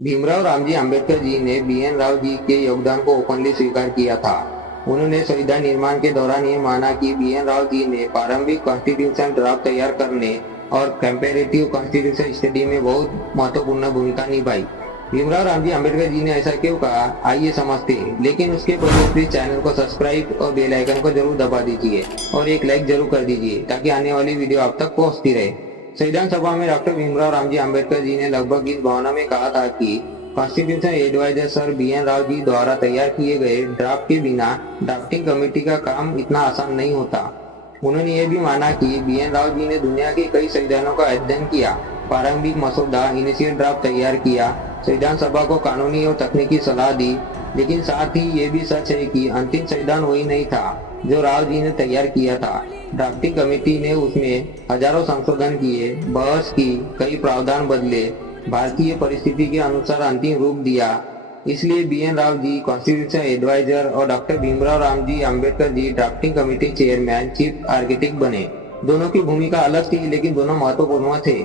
भीमराव रामजी आम्बेडकर जी ने बी.एन. राव जी के योगदान को ओपनली स्वीकार किया था। उन्होंने संविधान निर्माण के दौरान ये माना कि बी.एन. राव जी ने प्रारंभिक कॉन्स्टिट्यूशन ड्राफ्ट तैयार करने और कंपैरेटिव कॉन्स्टिट्यूशन स्टडी में बहुत महत्वपूर्ण भूमिका निभाई। भीमराव रामजी आम्बेडकर जी ने ऐसा क्यों कहा, आइए समझते हैं। लेकिन उसके पहले प्लीज चैनल को सब्सक्राइब और बेल आइकन को जरूर दबा दीजिए और एक लाइक जरूर कर दीजिए ताकि आने वाली वीडियो आप तक पहुंचती रहे। संविधान सभा में डॉक्टर भीमराव रामजी आम्बेडकर जी ने लगभग इस भावना में कहा था कि constitution adviser sir B N. Rao ji द्वारा तैयार किए गए ड्राफ्ट के बिना ड्राफ्टिंग कमेटी का काम इतना आसान नहीं होता। उन्होंने ये भी माना कि बी.एन. राव जी ने दुनिया के कई संविधानों का अध्ययन किया, प्रारंभिक मसौदा इनिशियल ड्राफ्ट तैयार किया, संविधान सभा को कानूनी और तकनीकी सलाह दी। लेकिन साथ ही ये भी सच है कि अंतिम संविधान वही नहीं था जो राव जी ने तैयार किया था। ड्राफ्टिंग कमेटी ने उसमें हजारों संशोधन किए, बहस की, कई प्रावधान बदले, भारतीय परिस्थिति के अनुसार अंतिम रूप दिया। इसलिए B N. Rao ji constitution adviser और doctor Bhimrao Ramji Ambedkar ji drafting committee chairman chief architect बने। दोनों की भूमिका अलग थी लेकिन दोनों महत्वपूर्ण थे।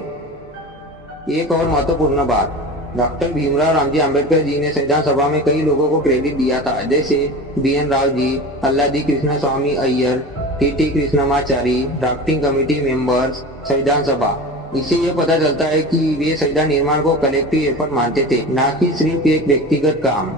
एक और महत्वपूर्ण बात, डॉक्टर भीमराव रामजी आम्बेडकर जी ने संविधान सभा में कई लोगों को क्रेडिट दिया था, जैसे B N. Rao ji, Alladi Krishna Swami Ayyar, T T. Krishnamachari, drafting committee members, संविधान सभा। इससे यह पता चलता है कि वे संविधान निर्माण को कलेक्टिव एफर्ट मानते थे, न कि सिर्फ एक व्यक्तिगत काम।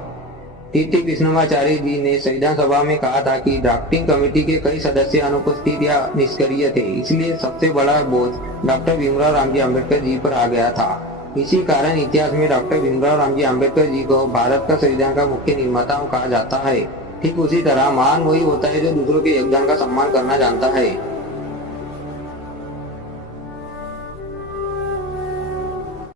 टी.टी. कृष्णमाचारी जी ने संविधान सभा में कहा था कि ड्राफ्टिंग कमेटी के कई सदस्य अनुपस्थित या निष्क्रिय थे, इसलिए सबसे बड़ा बोझ डॉक्टर भीमराव रामजी आम्बेडकर जी पर आ गया था। इसी कारण इतिहास में डॉक्टर भीमराव रामजी आम्बेडकर जी को भारत का संविधान का मुख्य निर्माता कहा जाता है। ठीक उसी तरह महान वही होता है जो दूसरों के योगदान का सम्मान करना जानता है।